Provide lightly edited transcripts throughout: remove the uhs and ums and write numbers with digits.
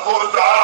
खुदा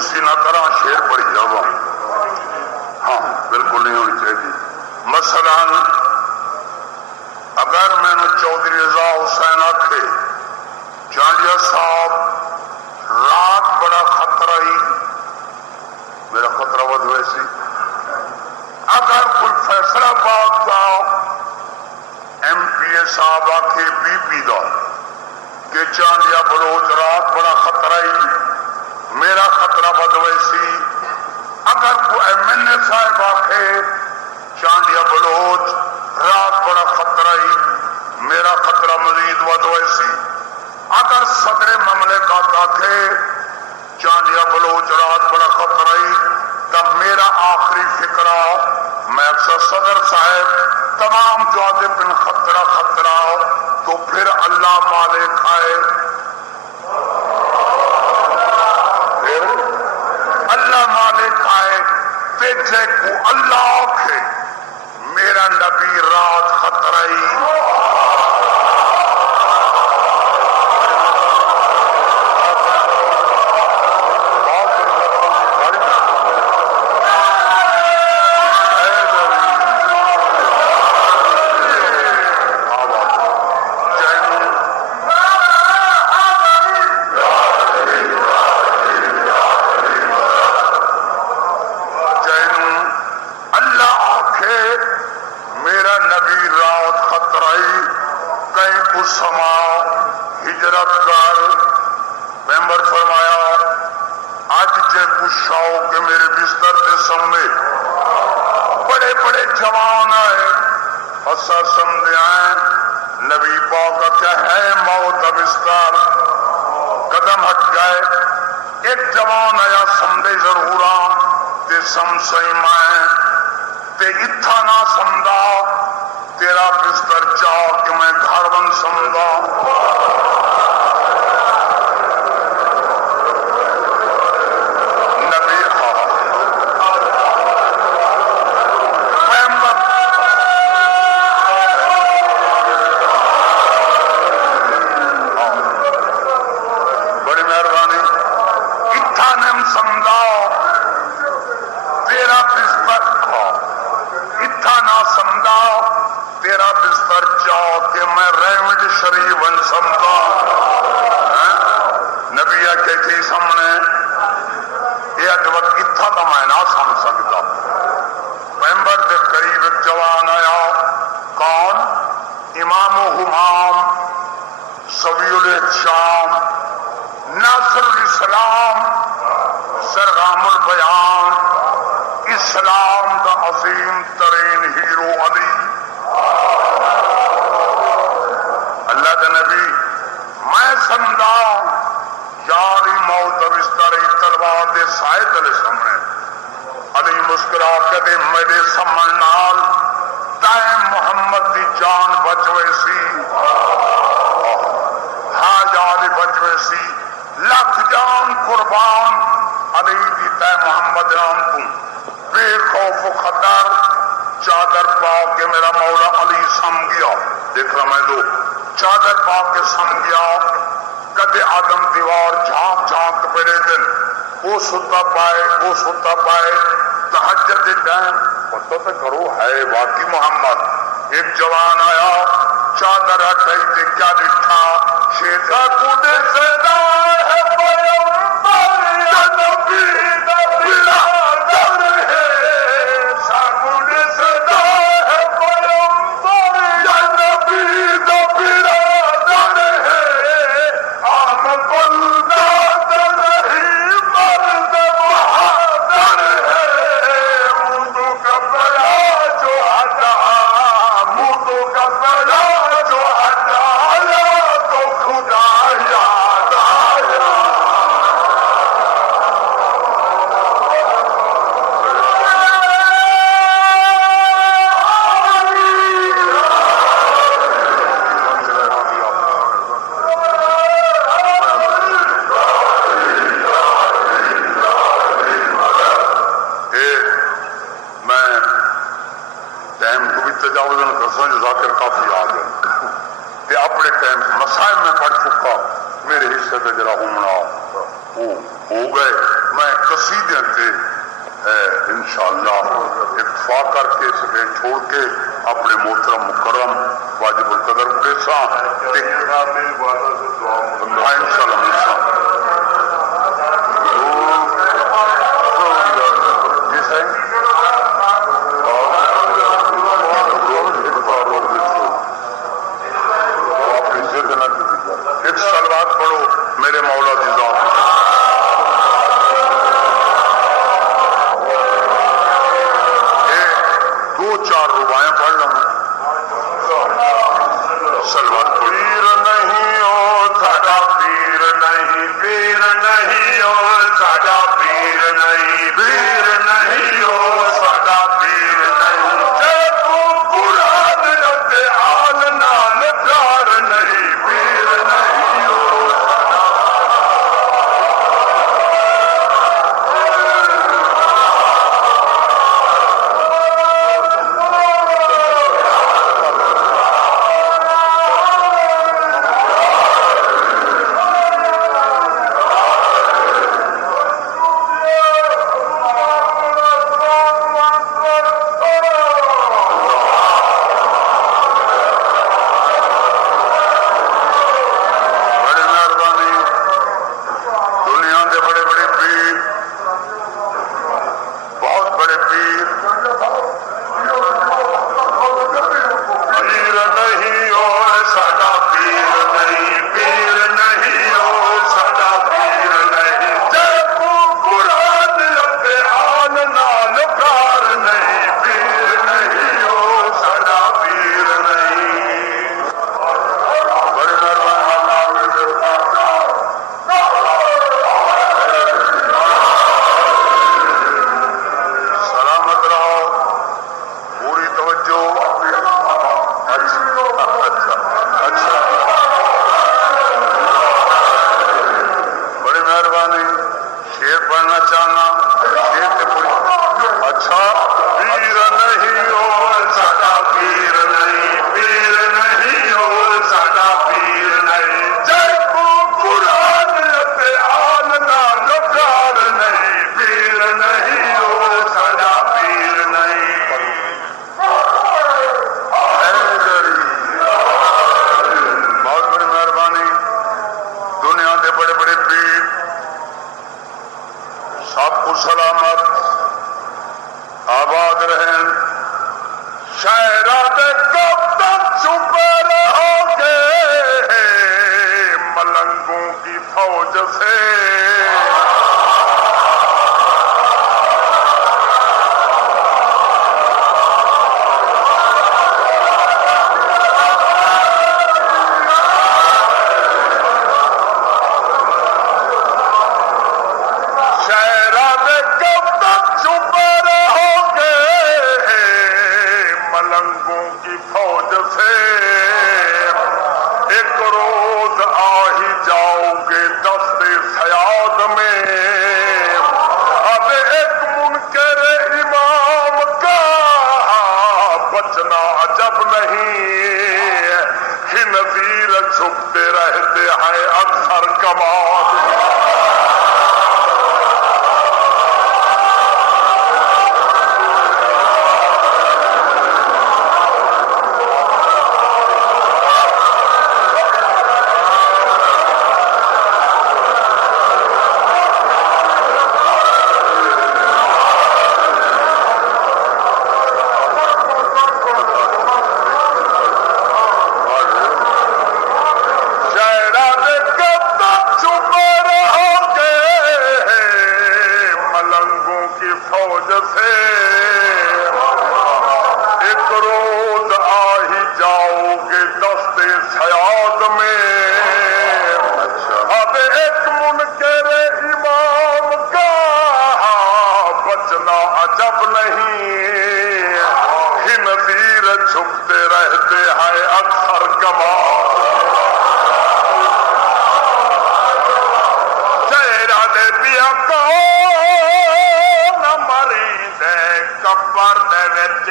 कंजूसी ना करा, शेर पढ़ी जावा। हाँ बिल्कुल नहीं होनी चाहिए। मसलन अगर मैंने चौधरी रजा हुसैन आखे चांडिया साहब रात बड़ा खतरा ही, मेरा खतरा वध वैसी, अगर कोई फैसलाबाद का MPA साहब आखे BP का कि चांडिया बलोच रात बड़ा खतरा ही, मेरा खतरा वध वैसी, अगर कोई MNA साहब आखे चांडिया बलोच रात बड़ा खतरा ही, मेरा खतरा मजीद वध वैसी, अगर सदर ममलिकत आखे चांडिया बलोच रात बड़ा खतरा ही, तब मेरा आखिरी फिक्रा मैं अक्सर सदर साहब तमाम जो बिन खतरा खतरा तो फिर अल्लाह मालिक खाए, फिर अल्लाह मालिक खाए तेजे को अल्लाह आखे मेरा नबी रात खतरा ही। हिजरत कर पैगंबर फरमाया आज जे पुछाओ कि मेरे बिस्तर के सामने बड़े बड़े जवान आए, असा समझे आए नबी पाक क्या है मौत बिस्तर, कदम हट गए, एक जवान आया समझे जरूर ते समसई मैं ते इत्था ना समझा तेरा बिस्तर चाह कि मैं घर बन समझा। नबी बड़ी मेहरबानी, इत्था ने समझा तेरा बिस्तर, इत्था ना समझा तेरा बिस्तर चाहो कि मैं रेवंड शरीफ बन समझा। नबिया के सामने ये अजवत इत्था तो मैं ना समझ सकता। पैगंबर के करीब एक जवान आया, कौन? इमाम हुमाम सवीउल शाम नासिरुल इस्लाम सरगामुल बयान इस्लाम का अजीम तरीन हीरो अली। अल्लाह के नबी मैं समझा यारी मौत बिस्तर तलवार के साए तले सामने। अली मुस्कुरा के दे मेरे समझ नाल तय मुहम्मद की जान बच वैसी, हाँ जान बच वैसी, लख जान कुर्बान अली की तय मुहम्मद राम तू बेखौफ खतर चादर पा के मेरा मौला अली सम गया। देख रहा मैं दो चादर पा के सम गया, कदे आदम दीवार झांक झांक पड़े दिन वो सुता पाए तहज्जुद के टाइम पता तो करो है वाकई मोहम्मद। एक जवान आया चादर हटाई थे क्या दिखा शेखा कूदे से है अपने टाइम मसाइब में पढ़ चुका, मेरे हिस्से पे जरा घूमना वो हो गए। मैं कसीदे से इंशाअल्लाह इत्तफाक करके इसके छोड़ के अपने मोहतरम मुकर्रम वाजिबुल कदर पेशा एक सलवात पढ़ो मेरे मौला जिजा दो चार रुबाएं पढ़ लो सलवात पीर नहीं हो साडा पीर नहीं पीर नहीं हो साडा पीर नहीं पीर नहीं हो साडा पीर नहीं जब कुरान ते आल नाल प्यार नहीं पीर नहीं हो सलामत आबाद रहें शायरा दे कब तक चुप रहोगे मलंगों की फौज से छुपते रहते हैं अक्सर कमाल छुपते रहते हैं अक्सर कमाल चेहरा दे पिया को न मरी दे कब्र दे विच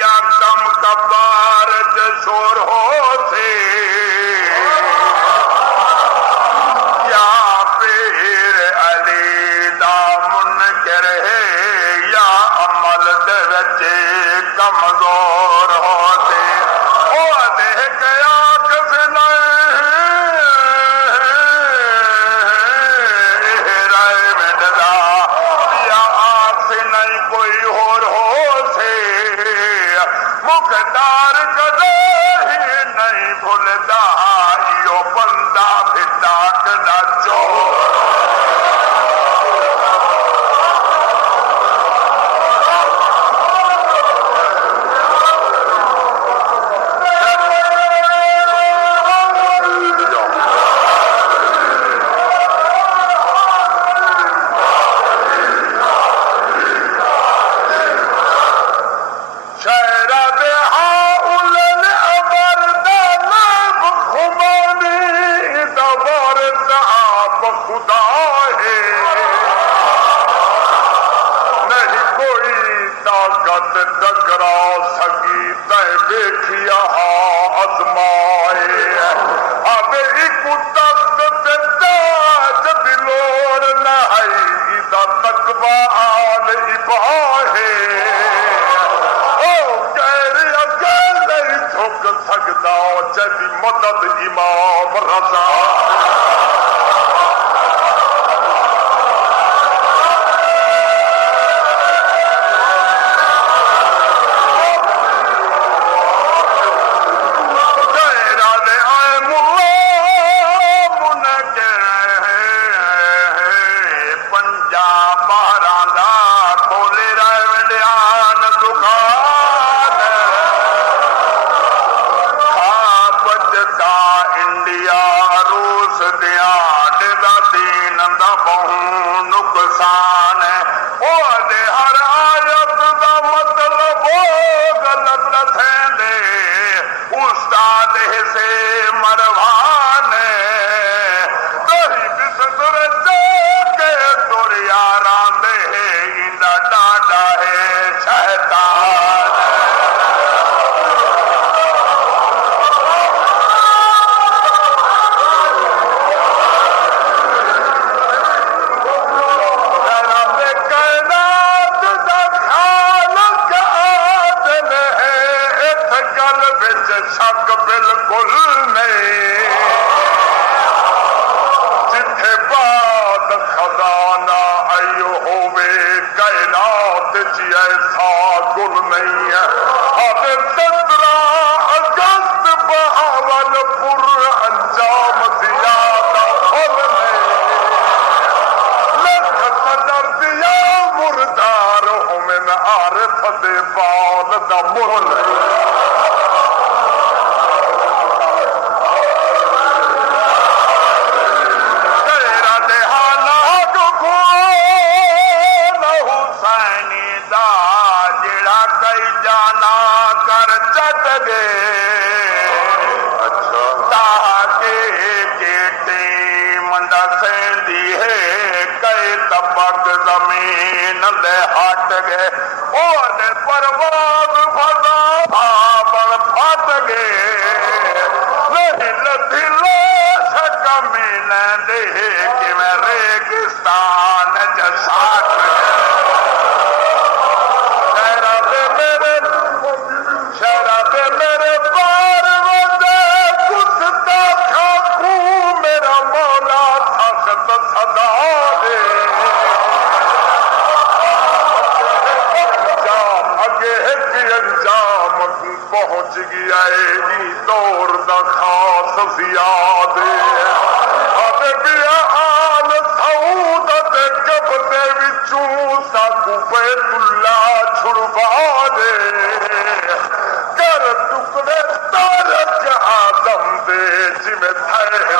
या दम कब्र च शोर हो थे या पीर अली खुदा है, नहीं कोई ताकत टकरा सकी तय देखिया अजमाए। अब एक तख्त ते ताज दी लोड़ न है, इदा तकवा आल इबाहे। ओ गैर अगल नहीं झुक सकदा जदी मदद इमाम रजा। शक बिल्कुल नहीं, जिथे बात खजाना आयो होवे कायनात च ऐसा गुल नहीं है। अब 17 अगस्त बहावलपुर अंजाम ज्यादा फल नहीं, लख सदर दिया मुर्दार होमिन आरिफ दे बाल दा मुल नहीं। हट गए ओने परवाज फजा भावल फट गए, नहीं लथी लाश कमीन दे कि मैं रेगिस्तान जसाट शहरा मेरे बार वजे कुछ खाकू मेरा मौला तख्त सदा दे। अंजाम पहुंच गया दौर दा खास जियाद। अब बिहान सऊद दे कब्जे विचों साकू बैतुल्ला छुड़वा दे, कर टुकड़े तारक आदम दे जिमें थे